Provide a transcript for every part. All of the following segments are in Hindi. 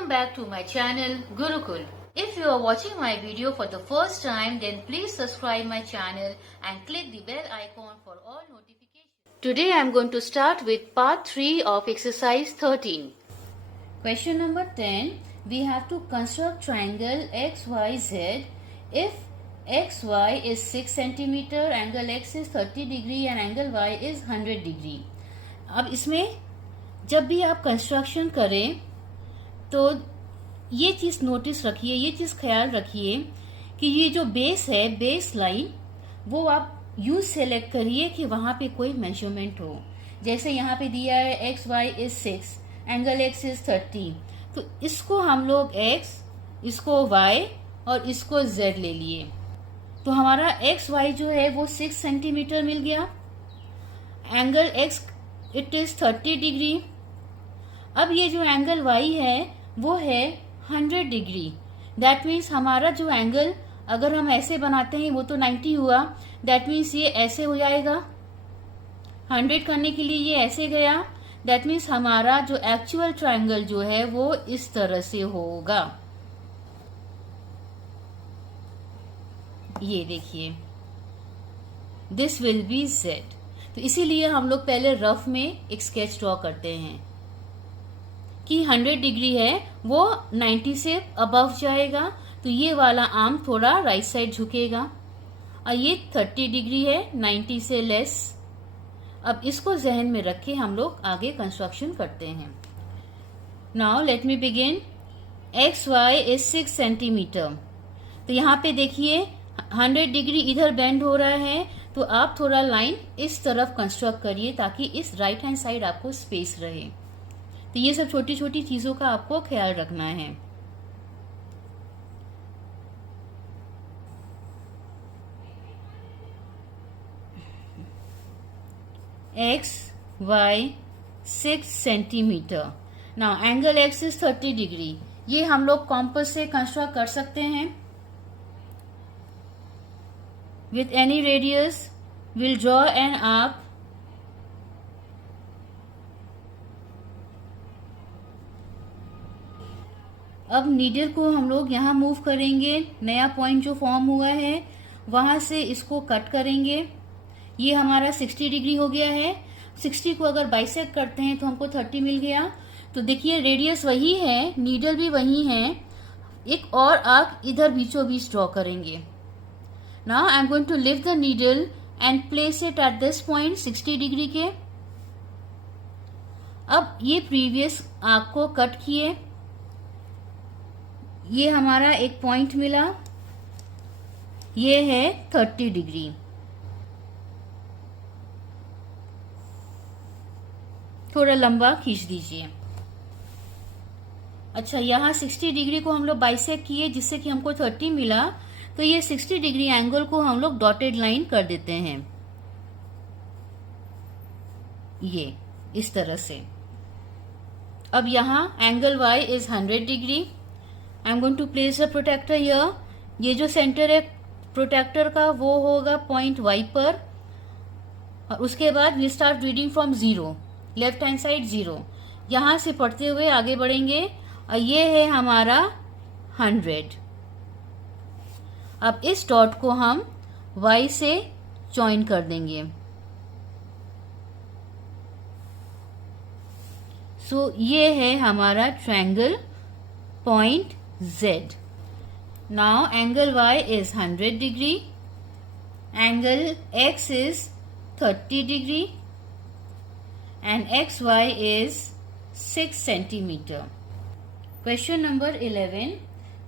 Welcome back to my channel Gurukul. If you are watching my video for the first time, then please subscribe my channel and click the bell icon for all notifications. Today I am going to start with part 3 of exercise 13. Question number 10. We have to construct triangle XYZ if XY is 6 cm, angle X is 30 degree and angle Y is 100 degree. अब इसमें जब भी आप कंस्ट्रक्शन करें तो ये चीज़ नोटिस रखिए, ये चीज़ ख्याल रखिए कि ये जो बेस है, बेस लाइन, वो आप यूँ सेलेक्ट करिए कि वहाँ पे कोई मेजरमेंट हो. जैसे यहाँ पे दिया है XY is 6, angle X is 30, तो इसको हम लोग X, इसको Y और इसको Z ले लिए. तो हमारा XY जो है वो 6 सेंटीमीटर मिल गया. Angle X it is 30 degree. अब ये जो एंगल Y है वो है 100 डिग्री. दैट मीन्स हमारा जो एंगल, अगर हम ऐसे बनाते हैं वो तो 90 हुआ, दैट मीन्स ये ऐसे हो जाएगा. 100 करने के लिए ये ऐसे गया. दैट मीन्स हमारा जो एक्चुअल ट्रायंगल जो है वो इस तरह से होगा. ये देखिए, दिस विल बी Z. तो इसीलिए हम लोग पहले रफ में एक स्केच ड्रॉ करते हैं कि 100 डिग्री है वो 90 से अबव जाएगा, तो ये वाला आर्म थोड़ा राइट साइड झुकेगा. और ये 30 डिग्री है, 90 से लेस. अब इसको जहन में रख के हम लोग आगे कंस्ट्रक्शन करते हैं. Now let me begin. XY is 6 centimetre. तो यहाँ पे देखिए 100 डिग्री इधर बेंड हो रहा है, तो आप थोड़ा लाइन इस तरफ कंस्ट्रक्ट करिए ताकि इस राइट हैंड साइड आपको स्पेस रहे. तो ये सब छोटी छोटी चीजों का आपको ख्याल रखना है. XY 6 centimetre. Now angle X is 30 degree. ये हम लोग कॉम्पस से कंस्ट्रक्ट कर सकते हैं. With any radius, we'll draw an arc. अब नीडल को हम लोग यहाँ मूव करेंगे. नया पॉइंट जो फॉर्म हुआ है वहां से इसको कट करेंगे. ये हमारा 60 डिग्री हो गया है. 60 को अगर बाइसेक्ट करते हैं तो हमको 30 मिल गया. तो देखिए रेडियस वही है, नीडल भी वही है. एक और आर्क इधर बीचों बीच ड्रॉ करेंगे. Now I am going to lift the needle and place it at this point 60 degree के. अब ये प्रीवियस आर्क को कट किए. ये हमारा एक पॉइंट मिला, ये है 30 डिग्री. थोड़ा लंबा खींच दीजिए. अच्छा, यहाँ 60 डिग्री को हम लोग बाइसेक्ट किए जिससे कि हमको 30 मिला. तो ये 60 डिग्री एंगल को हम लोग डॉटेड लाइन कर देते हैं, ये इस तरह से. अब यहाँ angle Y is 100 degree. I am going to place a protector here. ये जो सेंटर है प्रोटेक्टर का वो होगा पॉइंट Y पर. और उसके बाद we start reading from 0, left hand side 0. यहाँ से पढ़ते हुए आगे बढ़ेंगे और ये है हमारा 100. अब इस डॉट को हम Y से जॉइन कर देंगे. सो ये है हमारा triangle point Z. Now angle Y is 100 degree, angle X is 30 degree and XY is 6 centimetre. Question number 11.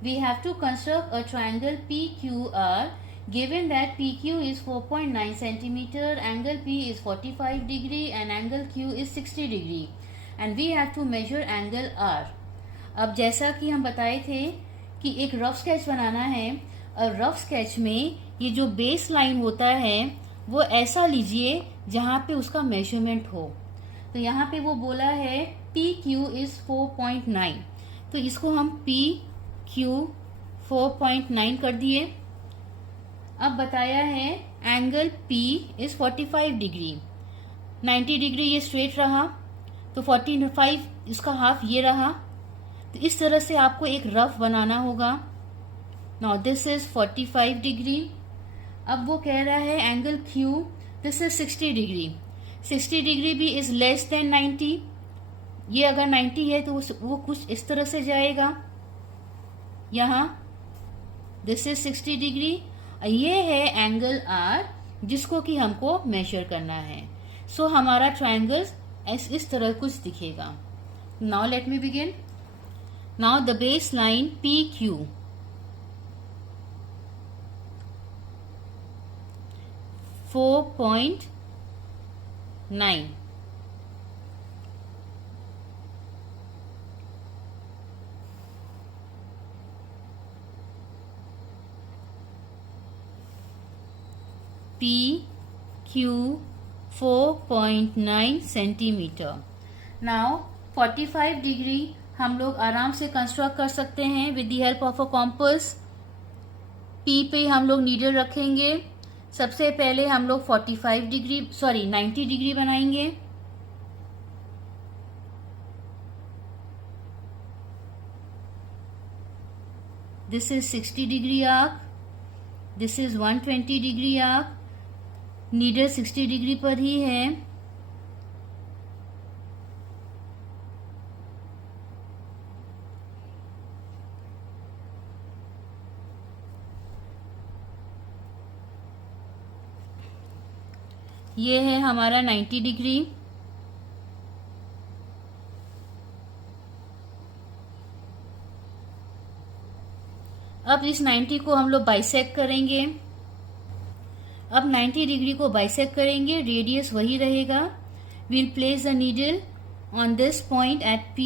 We have to construct a triangle PQR given that PQ is 4.9 centimeter, angle P is 45 degree and angle Q is 60 degree and we have to measure angle R. अब जैसा कि हम बताए थे कि एक रफ स्केच बनाना है और रफ स्केच में ये जो बेस लाइन होता है वो ऐसा लीजिए जहाँ पे उसका मेजरमेंट हो. तो यहाँ पे वो बोला है PQ is 4.9, तो इसको हम PQ 4.9 कर दिए. अब बताया है angle P is 45 degree. 90 degree ये स्ट्रेट रहा, तो 45 इसका हाफ ये रहा. तो इस तरह से आपको एक रफ बनाना होगा। Now this is 45 degree. अब वो कह रहा है angle Q, this is 60 degree. 60 degree भी इज लेस देन 90। ये अगर 90 है तो वो कुछ इस तरह से जाएगा यहाँ, दिस इज 60 डिग्री। ये है एंगल आर जिसको कि हमको मेजर करना है। सो हमारा ट्रायंगल इस तरह कुछ दिखेगा। Now let me begin. Now the base line P Q, .9 PQ 4.9 centimetre. Now 45 degree हम लोग आराम से कंस्ट्रक्ट कर सकते हैं with the help of a compass. P पे हम लोग नीडल रखेंगे। सबसे पहले हम लोग 90 डिग्री बनाएंगे। This is 60 degree arc, this is 120 degree arc. Needle 60 degree पर ही है। ये है हमारा 90 डिग्री। अब इस 90 को हम लोग बाइसेक्ट करेंगे। अब 90 डिग्री को बाइसेक्ट करेंगे, रेडियस वही रहेगा। We'll place the needle on this point at P,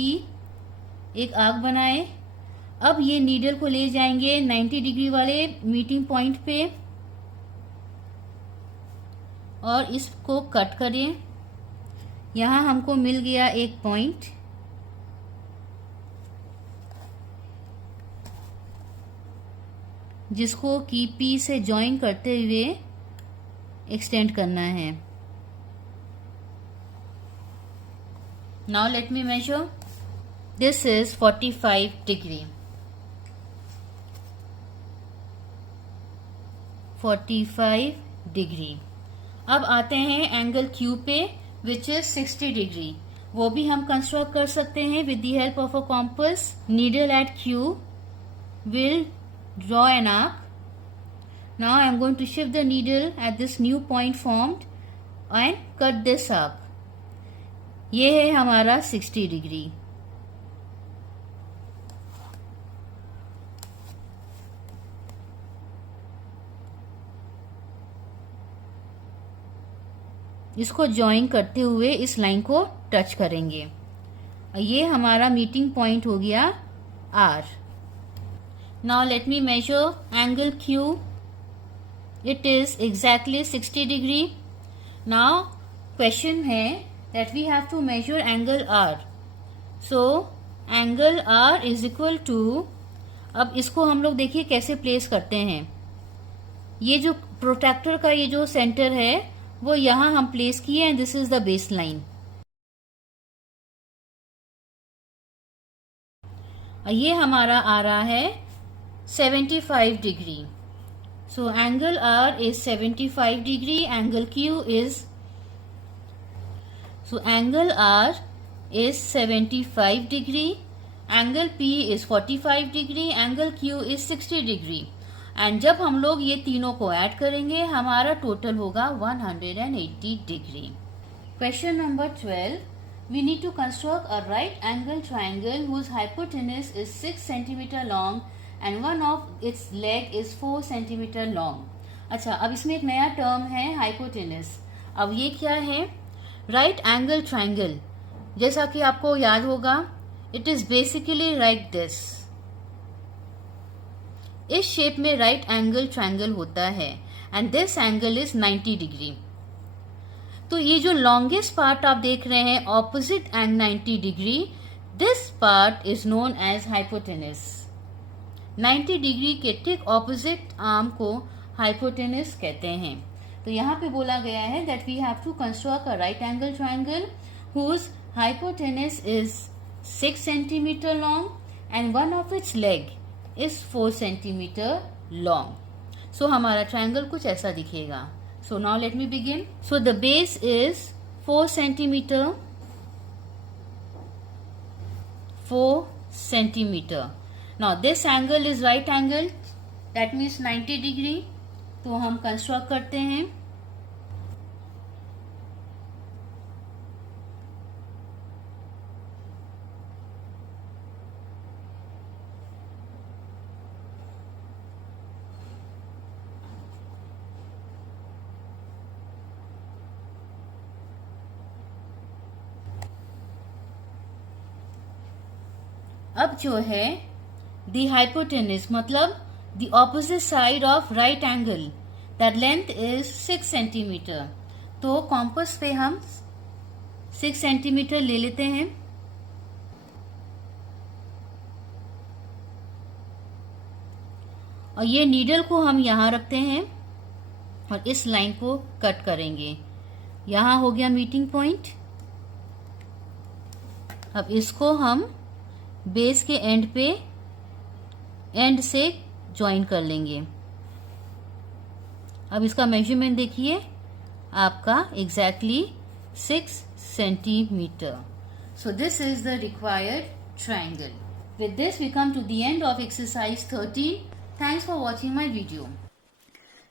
एक आर्क बनाए। अब ये नीडल को ले जाएंगे 90 डिग्री वाले मीटिंग पॉइंट पे और इसको कट करें। यहां हमको मिल गया एक पॉइंट, जिसको कि P से ज्वाइन करते हुए एक्सटेंड करना है। Now let me measure. This is 45 degree. 45 degree. अब आते हैं एंगल क्यू पे विच इज 60 डिग्री। वो भी हम कंस्ट्रक्ट कर सकते हैं with the help of a compass. Needle at Q will draw an arc. Now I am going to shift the needle at this new point formed and cut this arc. ये है हमारा 60 डिग्री। इसको ज्वाइन करते हुए इस लाइन को टच करेंगे। ये हमारा मीटिंग पॉइंट हो गया R। Now let me measure angle Q. It is exactly 60 degree. Now question है that we have to measure angle R. So angle R is equal to, अब इसको हम लोग देखिए कैसे प्लेस करते हैं। ये जो प्रोट्रैक्टर का ये जो सेंटर है वो यहां हम प्लेस किए and this is the base line. ये हमारा आ रहा है 75 degree. So angle R is 75 degree, angle Q is, so angle R is 75 degree, angle P is 45 degree, angle Q is 60 degree. And जब हम लोग ये तीनों को ऐड करेंगे हमारा टोटल होगा 180 degree. Question number 12. We need to construct a right angle triangle whose hypotenuse is 6 centimeter long and one of its leg is 4 centimeter long. अच्छा, अब इसमें एक नया टर्म है हाइपोटेनस। अब ये क्या है? Right angle triangle. जैसा कि आपको याद होगा, it is basically like this. इस शेप में राइट एंगल ट्राइंगल होता है and this angle is 90 degree. तो ये जो लॉन्गेस्ट पार्ट आप देख रहे हैं opposite and 90 degree, this part is known as hypotenuse. 90 degree के ठीक ऑपोजिट आर्म को हाइपोटेनस कहते हैं। तो यहाँ पे बोला गया है that we have to construct a right angle triangle whose hypotenuse is 6 centimetre long and one of its leg is 4 centimeter long. So हमारा triangle कुछ ऐसा दिखेगा. So now let me begin. So the base is 4 centimeter. 4 centimeter. Now this angle is right angle. That means 90 degree. तो हम construct करते हैं. अब जो है द हाइपोटेन्यूज मतलब the opposite side of right angle, that length is 6 centimetre. तो कॉम्पस पे हम 6 सेंटीमीटर ले लेते हैं और ये नीडल को हम यहां रखते हैं और इस लाइन को कट करेंगे. यहां हो गया मीटिंग पॉइंट. अब इसको हम बेस के एंड से ज्वाइन कर लेंगे. अब इसका मेजरमेंट देखिए आपका exactly 6 centimetre. So this is the required triangle. With this we come to the end of exercise 13. Thanks for watching my video.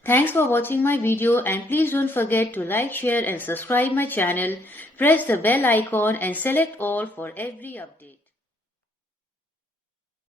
Thanks for watching my video and please don't forget to like, share and subscribe my channel. Press the bell icon and select all for every update.